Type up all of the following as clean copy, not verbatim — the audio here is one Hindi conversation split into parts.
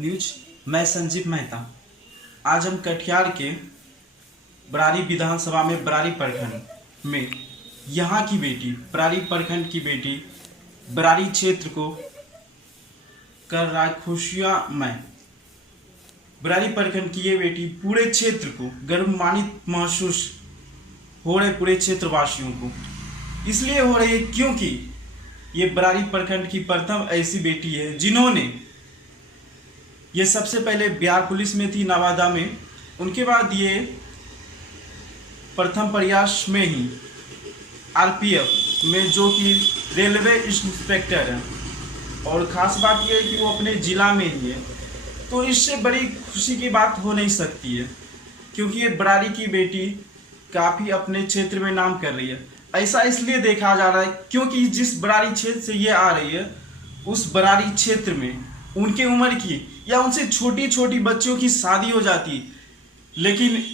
न्यूज। मैं संजीव मेहता। आज हम कटिहार के बरारी विधानसभा में बरारी प्रखंड में यहाँ की बेटी, बरारी प्रखंड की बेटी, बरारी क्षेत्र को कर रहा है खुशियामय। बरारी प्रखंड की ये बेटी पूरे क्षेत्र को गर्वमान्वित महसूस हो रहे, पूरे क्षेत्रवासियों को इसलिए हो रही है क्योंकि ये बरारी प्रखंड की प्रथम ऐसी बेटी है जिन्होंने, ये सबसे पहले बिहार पुलिस में थी नवादा में, उनके बाद ये प्रथम प्रयास में ही आरपीएफ में जो कि रेलवे इंस्पेक्टर है, और ख़ास बात यह है कि वो अपने ज़िला में ही है। तो इससे बड़ी खुशी की बात हो नहीं सकती है क्योंकि ये बरारी की बेटी काफ़ी अपने क्षेत्र में नाम कर रही है। ऐसा इसलिए देखा जा रहा है क्योंकि जिस बरारी क्षेत्र से ये आ रही है उस बरारी क्षेत्र में उनके उम्र की या उनसे छोटी छोटी बच्चों की शादी हो जाती, लेकिन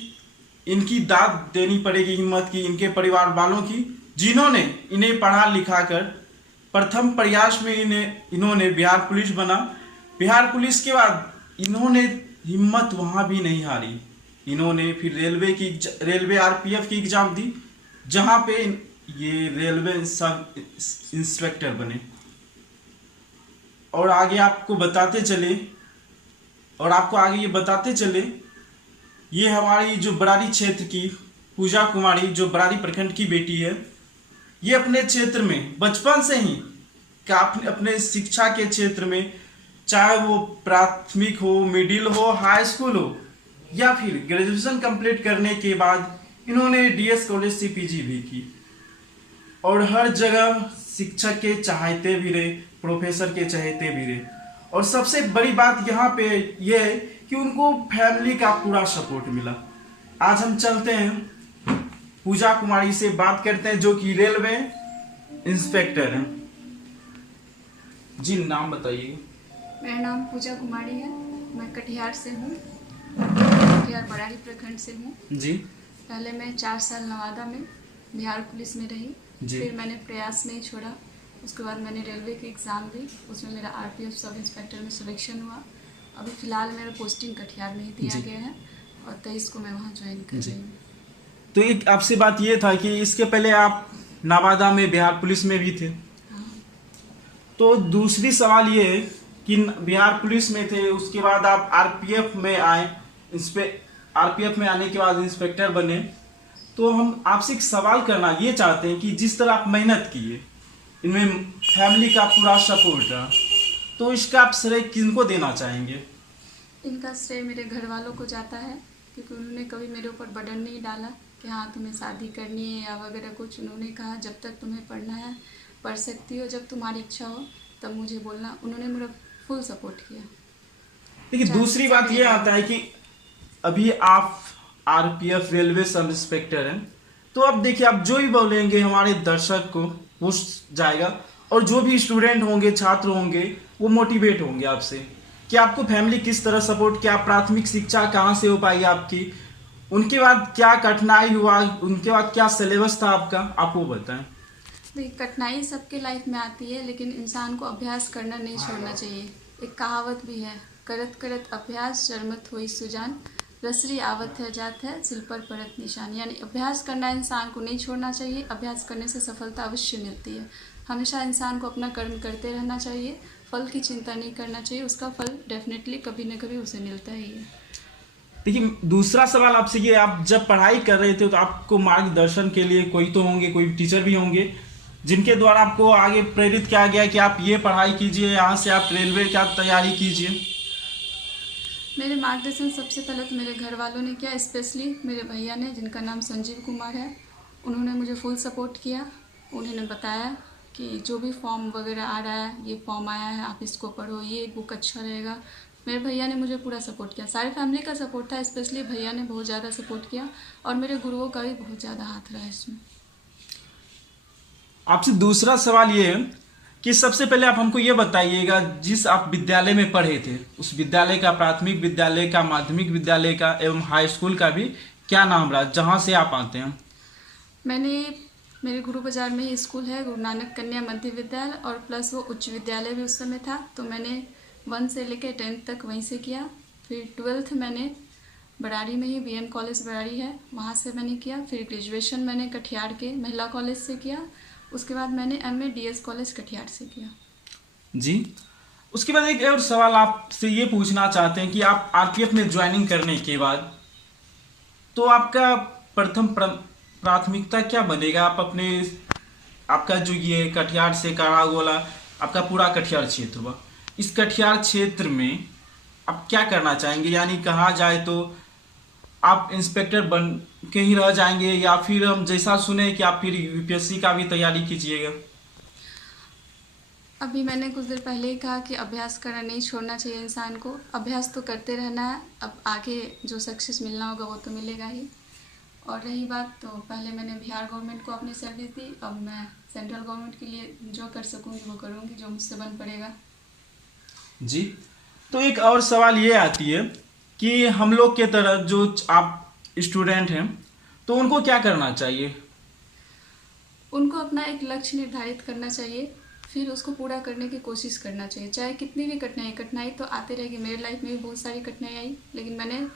इनकी दाद देनी पड़ेगी हिम्मत की इनके परिवार वालों की, जिन्होंने इन्हें पढ़ा लिखा कर प्रथम प्रयास में इन्होंने बिहार पुलिस बना। बिहार पुलिस के बाद इन्होंने हिम्मत वहाँ भी नहीं हारी, इन्होंने फिर रेलवे आरपीएफ की एग्ज़ाम दी जहाँ पे ये रेलवे सब इंस्पेक्टर बने। और आगे आपको बताते चले, ये हमारी जो बरारी क्षेत्र की पूजा कुमारी जो बरारी प्रखंड की बेटी है, ये अपने क्षेत्र में बचपन से ही अपने शिक्षा के क्षेत्र में, चाहे वो प्राथमिक हो, मिडिल हो, हाई स्कूल हो या फिर ग्रेजुएशन कंप्लीट करने के बाद इन्होंने डीएस कॉलेज से पीजी भी की, और हर जगह शिक्षक के चाहते भी रहे, प्रोफेसर के चाहते भी रहे। और सबसे बड़ी बात यहाँ पे ये है कि उनको फैमिली का पूरा सपोर्ट मिला। आज हम चलते हैं पूजा कुमारी से बात करते हैं जो कि रेलवे इंस्पेक्टर हैं। जी नाम बताइए। मेरा नाम पूजा कुमारी है, मैं कटिहार से हूँ, कटिहार बरारी प्रखंड से हूँ जी। पहले मैं 4 साल नवादा में बिहार पुलिस में रही, फिर मैंने प्रयास नहीं छोड़ा। उसके बाद मैंने रेलवे की एग्ज़ाम दी, उसमें मेरा आरपीएफ सब इंस्पेक्टर में सिलेक्शन हुआ। अभी फ़िलहाल मेरा पोस्टिंग कटिहार में ही दिया गया है और 23 को मैं वहाँ ज्वाइन कर रही हूँ। तो एक आपसे बात ये था कि इसके पहले आप नवादा में बिहार पुलिस में भी थे। हाँ। तो दूसरी सवाल ये है कि बिहार पुलिस में थे, उसके बाद आप आरपीएफ में आए, आरपीएफ में आने के बाद इंस्पेक्टर बने। तो हम आपसे एक सवाल करना ये चाहते हैं कि जिस तरह आप मेहनत किए, इनमें फैमिली का पूरा सपोर्ट रहा, तो इसका आप श्रेय किनको देना चाहेंगे? इनका श्रेय मेरे घर वालों को जाता है क्योंकि उन्होंने कभी मेरे ऊपर बर्डन नहीं डाला कि हाँ तुम्हें शादी करनी है या वगैरह कुछ। उन्होंने कहा जब तक तुम्हें पढ़ना है पढ़ सकती हो, जब तुम्हारी इच्छा हो तब मुझे बोलना। उन्होंने मेरा फुल सपोर्ट किया। देखिए दूसरी बात ये आता है कि अभी आप आरपीएफ रेलवे सब इंस्पेक्टर हैं, तो अब देखिए आप जो भी बोलेंगे हमारे दर्शक को पूछ जाएगा, और जो भी स्टूडेंट होंगे, छात्र होंगे, वो मोटिवेट होंगे आपसे कि आपको फैमिली किस तरह सपोर्ट किया, प्राथमिक शिक्षा कहाँ से हो पाई आपकी, उनके बाद क्या कठिनाई हुआ, उनके बाद क्या सिलेबस था आपका, आप वो बताएं। देखिए कठिनाई सबके लाइफ में आती है, लेकिन इंसान को अभ्यास करना नहीं छोड़ना चाहिए। एक कहावत भी है, करत करत अभ्यास जरमत होई सुजान, रसरी आवत है जात है सिल पर परत निशान। यानी अभ्यास करना इंसान को नहीं छोड़ना चाहिए। अभ्यास करने से सफलता अवश्य मिलती है। हमेशा इंसान को अपना कर्म करते रहना चाहिए, फल की चिंता नहीं करना चाहिए, उसका फल डेफिनेटली कभी न कभी उसे मिलता ही है। देखिए दूसरा सवाल आपसे ये, आप जब पढ़ाई कर रहे थे तो आपको मार्गदर्शन के लिए कोई तो होंगे, कोई टीचर भी होंगे जिनके द्वारा आपको आगे प्रेरित किया गया कि आप ये पढ़ाई कीजिए, यहाँ से आप रेलवे का तैयारी कीजिए? मेरे मार्गदर्शन सबसे पहले तो मेरे घर वालों ने किया, स्पेशली मेरे भैया ने जिनका नाम संजीव कुमार है। उन्होंने मुझे फुल सपोर्ट किया। उन्होंने बताया कि जो भी फॉर्म वगैरह आ रहा है, ये फॉर्म आया है आप इसको पढ़ो, ये बुक अच्छा रहेगा। मेरे भैया ने मुझे पूरा सपोर्ट किया, सारी फैमिली का सपोर्ट था, स्पेशली भैया ने बहुत ज़्यादा सपोर्ट किया और मेरे गुरुओं का भी बहुत ज़्यादा हाथ रहा इसमें। आपसे दूसरा सवाल ये है कि सबसे पहले आप हमको ये बताइएगा, जिस आप विद्यालय में पढ़े थे उस विद्यालय का, प्राथमिक विद्यालय का, माध्यमिक विद्यालय का एवं हाई स्कूल का भी क्या नाम रहा जहाँ से आप आते हैं? मेरे गुरु बाजार में ही स्कूल है, गुरु नानक कन्या मध्य विद्यालय, और प्लस वो उच्च विद्यालय भी उस समय था। तो मैंने 1 से लेकर 10th तक वहीं से किया। फिर 12th मैंने बरारी में ही BM कॉलेज बरारी है, वहाँ से मैंने किया। फिर ग्रेजुएशन मैंने कटिहार के महिला कॉलेज से किया। उसके बाद मैंने MA DS कॉलेज कटिहार से किया। जी, उसके बाद एक और सवाल आपसे ये पूछना चाहते हैं कि आप RPF में ज्वाइनिंग करने के बाद तो आपका प्रथम प्राथमिकता क्या बनेगा? आप अपने आपका जो ये कटिहार से कारागोला आपका पूरा कटिहार क्षेत्र हुआ, इस कटिहार क्षेत्र में आप क्या करना चाहेंगे? यानी कहा जाए तो आप इंस्पेक्टर बन के ही रह जाएंगे या फिर हम जैसा सुने कि आप फिर UPSC का भी तैयारी कीजिएगा? अभी मैंने कुछ देर पहले ही कहा कि अभ्यास करना नहीं छोड़ना चाहिए इंसान को। अभ्यास तो करते रहना है, अब आगे जो सक्सेस मिलना होगा वो तो मिलेगा ही। और रही बात, तो पहले मैंने बिहार गवर्नमेंट को अपनी सर्विस दी, अब मैं सेंट्रल गवर्नमेंट के लिए जो कर सकूँगी वो करूँगी, जो मुझसे बन पड़ेगा। जी, तो एक और सवाल ये आती है कि हम लोग के तरह जो आप स्टूडेंट हैं तो उनको क्या करना चाहिए? उनको अपना एक लक्ष्य निर्धारित करना चाहिए, फिर उसको पूरा करने की कोशिश करना चाहिए। चाहे कितनी भी कठिनाई तो आती रहेगी। मेरी लाइफ में भी बहुत सारी कठिनाई आई, लेकिन मैंने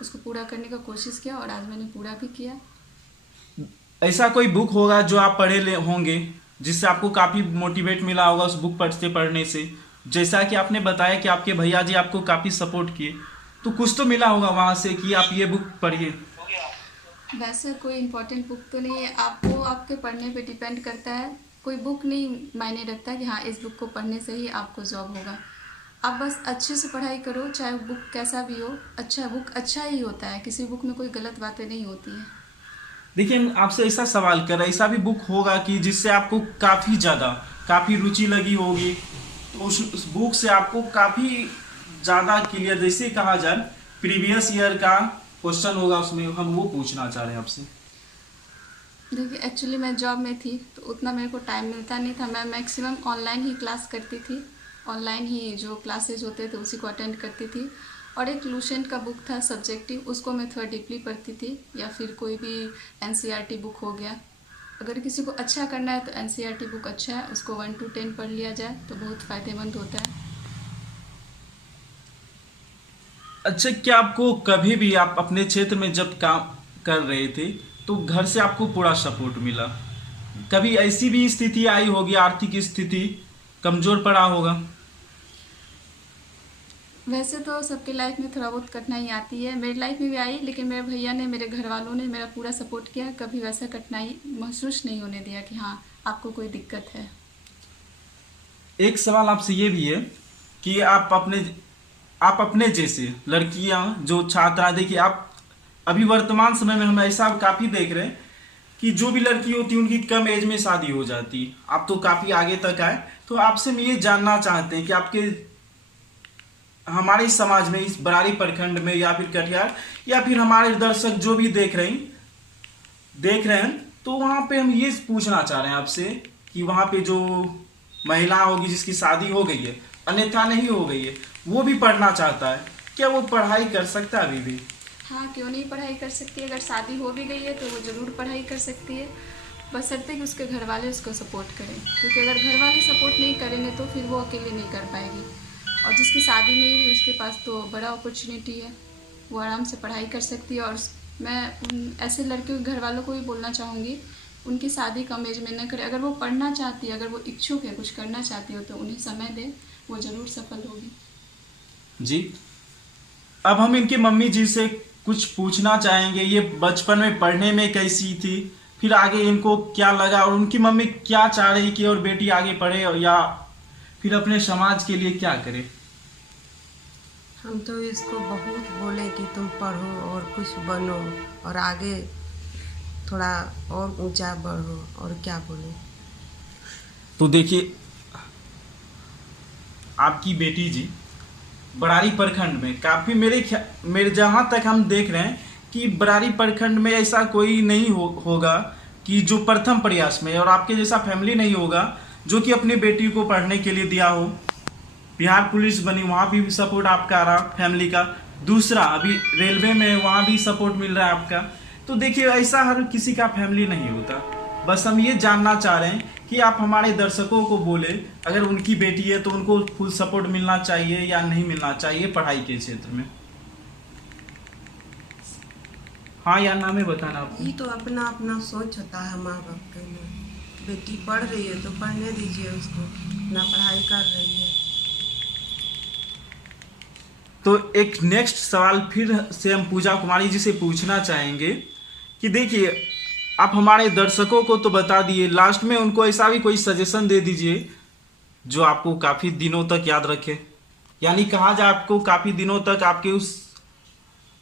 उसको पूरा करने का कोशिश किया और आज मैंने पूरा भी किया। ऐसा कोई बुक होगा जो आप पढ़े होंगे जिससे आपको काफ़ी मोटिवेट मिला होगा उस बुक पढ़ने से? जैसा कि आपने बताया कि आपके भैया जी आपको काफ़ी सपोर्ट किए, तो कुछ तो मिला होगा वहाँ से कि आप ये बुक पढ़िए। वैसे कोई इम्पोर्टेंट बुक तो नहीं है, आपको आपके पढ़ने पे डिपेंड करता है। कोई बुक नहीं मायने रखता कि हाँ इस बुक को पढ़ने से ही आपको जॉब होगा। आप बस अच्छे से पढ़ाई करो, चाहे बुक कैसा भी हो। अच्छा बुक अच्छा ही होता है, किसी बुक में कोई गलत बातें नहीं होती हैं। देखिए, हम आपसे ऐसा सवाल कर रहे हैं, ऐसा भी बुक होगा कि जिससे आपको काफ़ी रुचि लगी होगी, तो उस बुक से आपको काफ़ी ज़्यादा क्लियर, जैसे कहा जाए प्रीवियस ईयर का क्वेश्चन होगा उसमें, हम वो पूछना चाह रहे हैं आपसे। देखिए, एक्चुअली मैं जॉब में थी तो उतना मेरे को टाइम मिलता नहीं था। मैं मैक्सिमम ऑनलाइन ही क्लास करती थी, ऑनलाइन ही जो क्लासेज होते थे उसी को अटेंड करती थी। और एक लूसेंट का बुक था सब्जेक्टिव, उसको मैं थोड़ा डीपली पढ़ती थी, या फिर कोई भी NCERT बुक हो गया। अगर किसी को अच्छा करना है तो NCERT बुक अच्छा है, उसको 1 to 10 पढ़ लिया जाए तो बहुत फ़ायदेमंद होता है। अच्छा, क्या आपको कभी भी आप अपने क्षेत्र में जब काम कर रहे थे तो घर से आपको पूरा सपोर्ट मिला? कभी ऐसी भी स्थिति आई होगी, आर्थिक स्थिति कमज़ोर पड़ा होगा? वैसे तो सबकी लाइफ में थोड़ा बहुत कठिनाई आती है, मेरी लाइफ में भी आई, लेकिन मेरे भैया ने, मेरे घर वालों ने मेरा पूरा सपोर्ट किया। कभी वैसा कठिनाई महसूस नहीं होने दिया कि हाँ आपको कोई दिक्कत है। एक सवाल आपसे ये भी है कि आप अपने जैसे लड़कियां जो छात्रा, देखिए आप अभी वर्तमान समय में हम ऐसा काफ़ी देख रहे हैं कि जो भी लड़की होती है उनकी कम एज में शादी हो जाती है। आप तो काफ़ी आगे तक आए, तो आपसे हम ये जानना चाहते हैं कि आपके हमारे समाज में, इस बरारी प्रखंड में या फिर कटिहार, या फिर हमारे दर्शक जो भी देख रहे हैं, तो वहाँ पे हम ये पूछना चाह रहे हैं आपसे कि वहाँ पे जो महिला होगी जिसकी शादी हो गई है, अन्यथा नहीं हो गई है, वो भी पढ़ना चाहता है, क्या वो पढ़ाई कर सकता है अभी भी? हाँ, क्यों नहीं पढ़ाई कर सकती है। अगर शादी हो भी गई है तो वो ज़रूर पढ़ाई कर सकती है, बशर्ते कि उसके घर वाले उसको सपोर्ट करें। क्योंकि अगर घर वाले सपोर्ट नहीं करेंगे तो फिर वो अकेले नहीं कर पाएगी। और जिसकी शादी नहीं हुई उसके पास तो बड़ा अपॉर्चुनिटी है, वो आराम से पढ़ाई कर सकती है। और मैं ऐसे लड़कियों के घर वालों को भी बोलना चाहूँगी, उनकी शादी कम एज में न करें। अगर वो पढ़ना चाहती है, अगर वो इच्छुक है, कुछ करना चाहती हो, तो उन्हें समय दें, वो ज़रूर सफल होगी। जी, अब हम इनकी मम्मी जी से कुछ पूछना चाहेंगे, ये बचपन में पढ़ने में कैसी थी, फिर आगे इनको क्या लगा और उनकी मम्मी क्या चाह रही कि और बेटी आगे पढ़े या फिर अपने समाज के लिए क्या करे। हम तो इसको बहुत बोले कि तुम पढ़ो और कुछ बनो और आगे थोड़ा और ऊंचा बढ़ो, और क्या बोले। तो देखिए, आपकी बेटी जी बरारी प्रखंड में काफ़ी, मेरे जहाँ तक हम देख रहे हैं कि बरारी प्रखंड में ऐसा कोई नहीं होगा कि जो प्रथम प्रयास में, और आपके जैसा फैमिली नहीं होगा जो कि अपनी बेटी को पढ़ने के लिए दिया हो। बिहार पुलिस बनी, वहाँ भी सपोर्ट आपका आ रहा फैमिली का। दूसरा, अभी रेलवे में, वहाँ भी सपोर्ट मिल रहा है आपका। तो देखिए, ऐसा हर किसी का फैमिली नहीं होता। बस हम ये जानना चाह रहे हैं कि आप हमारे दर्शकों को बोले, अगर उनकी बेटी है तो उनको फुल सपोर्ट मिलना चाहिए या नहीं मिलना चाहिए पढ़ाई के क्षेत्र में? हाँ या ना में बताना आपको। ये तो अपना अपना सोच होता है माँ बाप के लिए। बेटी पढ़ रही है तो पढ़ने दीजिए उसको, ना पढ़ाई कर रही है। तो एक नेक्स्ट सवाल फिर से हम पूजा कुमारी जी से पूछना चाहेंगे कि देखिए, आप हमारे दर्शकों को तो बता दिए, लास्ट में उनको ऐसा भी कोई सजेशन दे दीजिए जो आपको काफ़ी दिनों तक याद रखे, यानी कहा जाए आपको काफ़ी दिनों तक आपके उस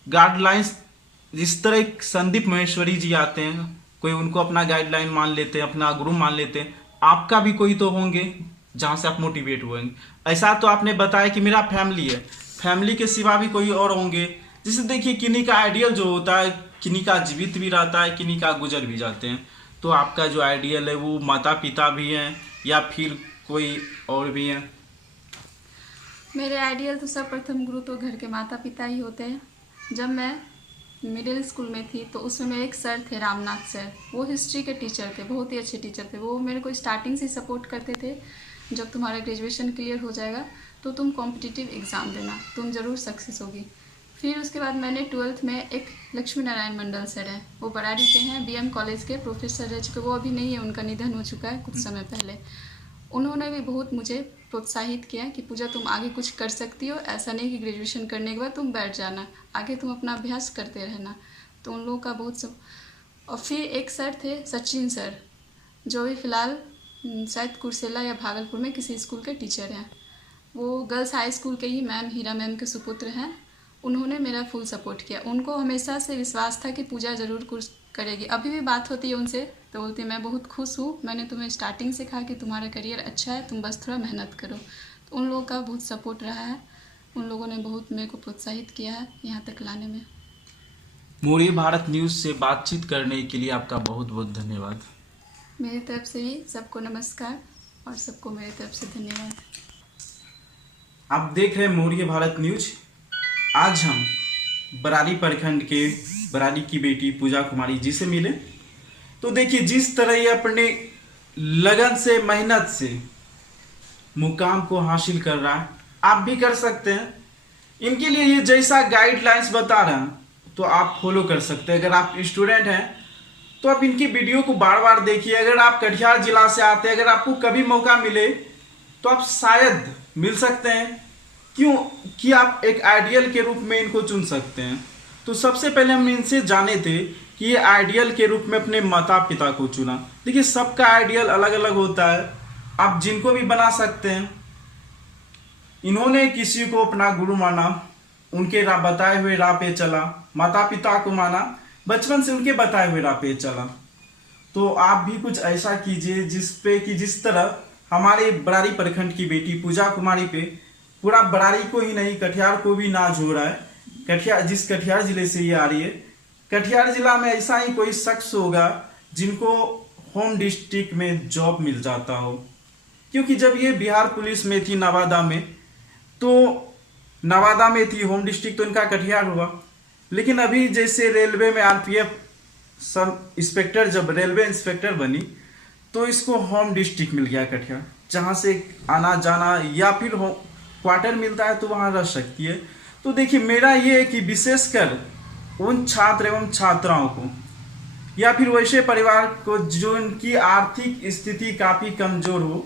गाइडलाइंस, जिस तरह एक संदीप महेश्वरी जी आते हैं, कोई उनको अपना गाइडलाइन मान लेते हैं, अपना गुरु मान लेते हैं, आपका भी कोई तो होंगे जहाँ से आप मोटिवेट हुएंगे। ऐसा तो आपने बताया कि मेरा फैमिली है, फैमिली के सिवा भी कोई और होंगे। जैसे देखिए, किन्हीं का आइडियल जो होता है, किन्हीं का जीवित भी रहता है, किन्हीं का गुजर भी जाते हैं। तो आपका जो आइडियल है वो माता पिता भी हैं या फिर कोई और भी हैं? मेरे आइडियल तो सर्वप्रथम गुरु तो घर के माता पिता ही होते हैं। जब मैं मिडिल स्कूल में थी तो उसमें मेरे एक सर थे, रामनाथ सर। वो हिस्ट्री के टीचर थे, बहुत ही अच्छे टीचर थे। वो मेरे को स्टार्टिंग से सपोर्ट करते थे, जब तुम्हारा ग्रेजुएशन क्लियर हो जाएगा तो तुम कॉम्पिटिटिव एग्ज़ाम देना, तुम ज़रूर सक्सेस होगी। फिर उसके बाद मैंने 12th में एक लक्ष्मी नारायण मंडल सर हैं, वो बराड़ी के हैं, BM कॉलेज के प्रोफेसर रह चुके। वो अभी नहीं है, उनका निधन हो चुका है कुछ समय पहले। उन्होंने भी बहुत मुझे प्रोत्साहित किया कि पूजा तुम आगे कुछ कर सकती हो, ऐसा नहीं कि ग्रेजुएशन करने के बाद तुम बैठ जाना, आगे तुम अपना अभ्यास करते रहना। तो उन लोगों का बहुत सब। और फिर एक सर थे सचिन सर, जो भी फ़िलहाल शायद कुर्सेला या भागलपुर में किसी स्कूल के टीचर हैं। वो गर्ल्स हाई स्कूल के ही मैम हीरा मैम के सुपुत्र हैं। उन्होंने मेरा फुल सपोर्ट किया। उनको हमेशा से विश्वास था कि पूजा ज़रूर कुछ करेगी। अभी भी बात होती है उनसे तो बोलती है मैं बहुत खुश हूँ, मैंने तुम्हें स्टार्टिंग से कहा कि तुम्हारा करियर अच्छा है, तुम बस थोड़ा मेहनत करो। तो उन लोगों का बहुत सपोर्ट रहा है, उन लोगों ने बहुत मेरे को प्रोत्साहित किया है यहाँ तक लाने में। मोरिया भारत न्यूज़ से बातचीत करने के लिए आपका बहुत बहुत धन्यवाद। मेरी तरफ से भी सबको नमस्कार और सबको मेरी तरफ से धन्यवाद। आप देख रहे हैं मोरिया भारत न्यूज। आज हम बराड़ी प्रखंड के बराड़ी की बेटी पूजा कुमारी जी से मिले। तो देखिए, जिस तरह ये अपने लगन से, मेहनत से मुकाम को हासिल कर रहा है, आप भी कर सकते हैं। इनके लिए ये जैसा गाइडलाइंस बता रहे हैं तो आप फॉलो कर सकते हैं। अगर आप स्टूडेंट हैं तो आप इनकी वीडियो को बार बार देखिए। अगर आप कटिहार जिला से आते हैं, अगर आपको कभी मौका मिले तो आप शायद मिल सकते हैं, क्यों कि आप एक आइडियल के रूप में इनको चुन सकते हैं। तो सबसे पहले हम इनसे जाने थे कि ये आइडियल के रूप में अपने माता पिता को चुना। देखिए, सबका आइडियल अलग अलग होता है, आप जिनको भी बना सकते हैं। इन्होंने किसी को अपना गुरु माना, उनके बताए हुए राह पे चला, माता पिता को माना, बचपन से उनके बताए हुए राह पे चला। तो आप भी कुछ ऐसा कीजिए जिस तरह हमारे बराड़ी प्रखंड की बेटी पूजा कुमारी पे पूरा बराड़ी को ही नहीं, कटिहार को भी नाज हो रहा है। कटिहार जिले से ये आ रही है। कटिहार जिला में ऐसा ही कोई शख्स होगा जिनको होम डिस्ट्रिक्ट में जॉब मिल जाता हो, क्योंकि जब ये बिहार पुलिस में थी नवादा में, तो नवादा में थी होम डिस्ट्रिक्ट, तो इनका कटिहार हुआ। लेकिन अभी जैसे रेलवे में RPF सब इंस्पेक्टर, जब रेलवे इंस्पेक्टर बनी तो इसको होम डिस्ट्रिक्ट मिल गया कटिहार, जहाँ से आना जाना या फिर क्वार्टर मिलता है तो वहाँ रह सकती है। तो देखिए, मेरा ये है कि विशेषकर उन छात्र एवं छात्राओं को या फिर वैसे परिवार को जो उनकी आर्थिक स्थिति काफ़ी कमज़ोर हो,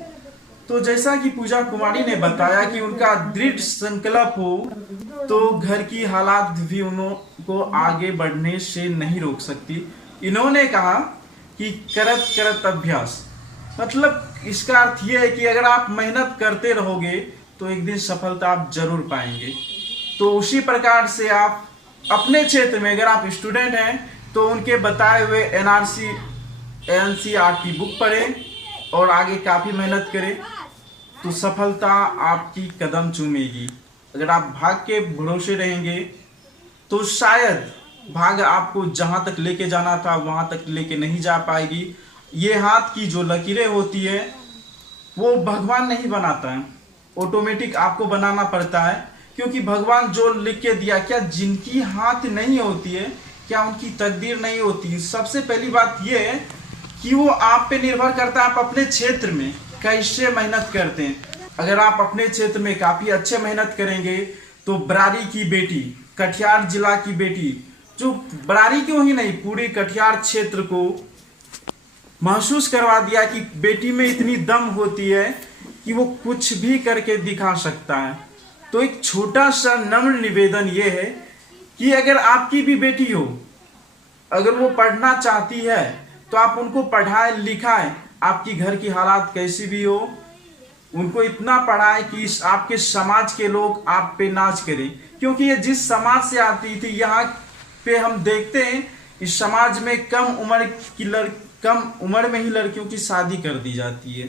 तो जैसा कि पूजा कुमारी ने बताया कि उनका दृढ़ संकल्प हो तो घर की हालात भी उनको आगे बढ़ने से नहीं रोक सकती। इन्होंने कहा कि करत करत अभ्यास, मतलब इसका अर्थ ये है कि अगर आप मेहनत करते रहोगे तो एक दिन सफलता आप जरूर पाएंगे। तो उसी प्रकार से आप अपने क्षेत्र में, अगर आप स्टूडेंट हैं तो उनके बताए हुए NRC NCERT बुक पढ़ें और आगे काफ़ी मेहनत करें तो सफलता आपकी कदम चूमेगी। अगर आप भाग के भरोसे रहेंगे तो शायद भाग आपको जहाँ तक लेके जाना था वहाँ तक लेके नहीं जा पाएगी। ये हाथ की जो लकीरें होती है वो भगवान नहीं बनाता है, ऑटोमेटिक आपको बनाना पड़ता है, क्योंकि भगवान जो लिख के दिया, क्या जिनकी हाथ नहीं होती है क्या उनकी तकदीर नहीं होती? सबसे पहली बात ये है कि वो आप पे निर्भर करता है आप अपने क्षेत्र में कैसे मेहनत करते हैं। अगर आप अपने क्षेत्र में काफ़ी अच्छे मेहनत करेंगे तो बरारी की बेटी, कटिहार जिला की बेटी, जो बरारी क्यों ही नहीं पूरे कटिहार क्षेत्र को महसूस करवा दिया कि बेटी में इतनी दम होती है कि वो कुछ भी करके दिखा सकता है। तो एक छोटा सा नम्र निवेदन ये है कि अगर आपकी भी बेटी हो, अगर वो पढ़ना चाहती है तो आप उनको पढ़ाएं लिखाएं, आपकी घर की हालात कैसी भी हो उनको इतना पढ़ाएं कि आपके समाज के लोग आप पे नाज करें। क्योंकि ये जिस समाज से आती थी, यहाँ पे हम देखते हैं इस समाज में कम उम्र में ही लड़कियों की शादी कर दी जाती है।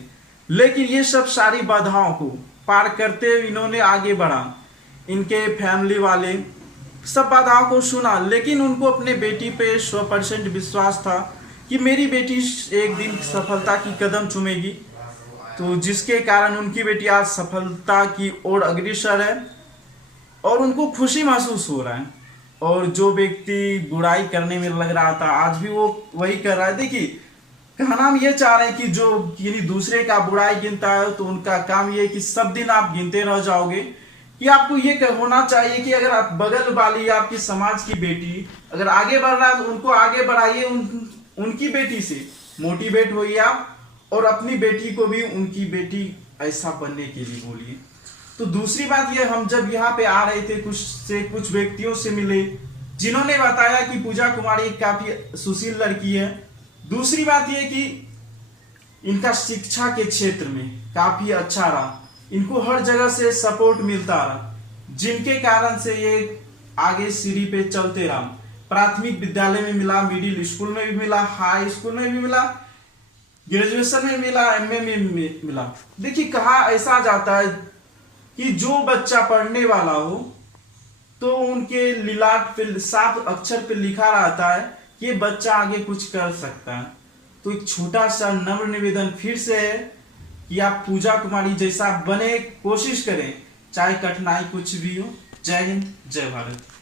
लेकिन ये सब सारी बाधाओं को पार करते हुए इन्होंने आगे बढ़ा। इनके फैमिली वाले सब बाधाओं को सुना, लेकिन उनको अपने बेटी पे 100% विश्वास था कि मेरी बेटी एक दिन सफलता की कदम चूमेगी। तो जिसके कारण उनकी बेटी आज सफलता की ओर अग्रसर है और उनको खुशी महसूस हो रहा है। और जो व्यक्ति बुराई करने में लग रहा था आज भी वो वही कर रहा है। देखिए, कहना हम ये चाह रहे हैं कि जो किसी दूसरे का बुराई गिनता है तो उनका काम ये है कि सब दिन आप गिनते रह जाओगे। कि आपको ये होना चाहिए कि अगर आप बगल वाली आपकी समाज की बेटी अगर आगे बढ़ रहा है तो उनको आगे बढ़ाइए, उनकी बेटी से मोटिवेट होइए आप, और अपनी बेटी को भी उनकी बेटी ऐसा बनने के लिए बोलिए। तो दूसरी बात ये, हम जब यहाँ पे आ रहे थे कुछ व्यक्तियों से मिले जिन्होंने बताया कि पूजा कुमारी काफी सुशील लड़की है। दूसरी बात ये कि इनका शिक्षा के क्षेत्र में काफी अच्छा रहा, इनको हर जगह से सपोर्ट मिलता रहा, जिनके कारण से ये आगे सीढ़ी पे चलते रहा। प्राथमिक विद्यालय में मिला, मिडिल स्कूल में भी मिला, हाई स्कूल में भी मिला, ग्रेजुएशन में मिला, एमए में मिला। देखिए, कहा ऐसा जाता है कि जो बच्चा पढ़ने वाला हो तो उनके लिलाट पे साफ अक्षर पे लिखा रहता है कि ये बच्चा आगे कुछ कर सकता है। तो एक छोटा सा नम्र निवेदन फिर से है कि आप पूजा कुमारी जैसा बने, कोशिश करें, चाहे कठिनाई कुछ भी हो। जय हिंद, जय भारत।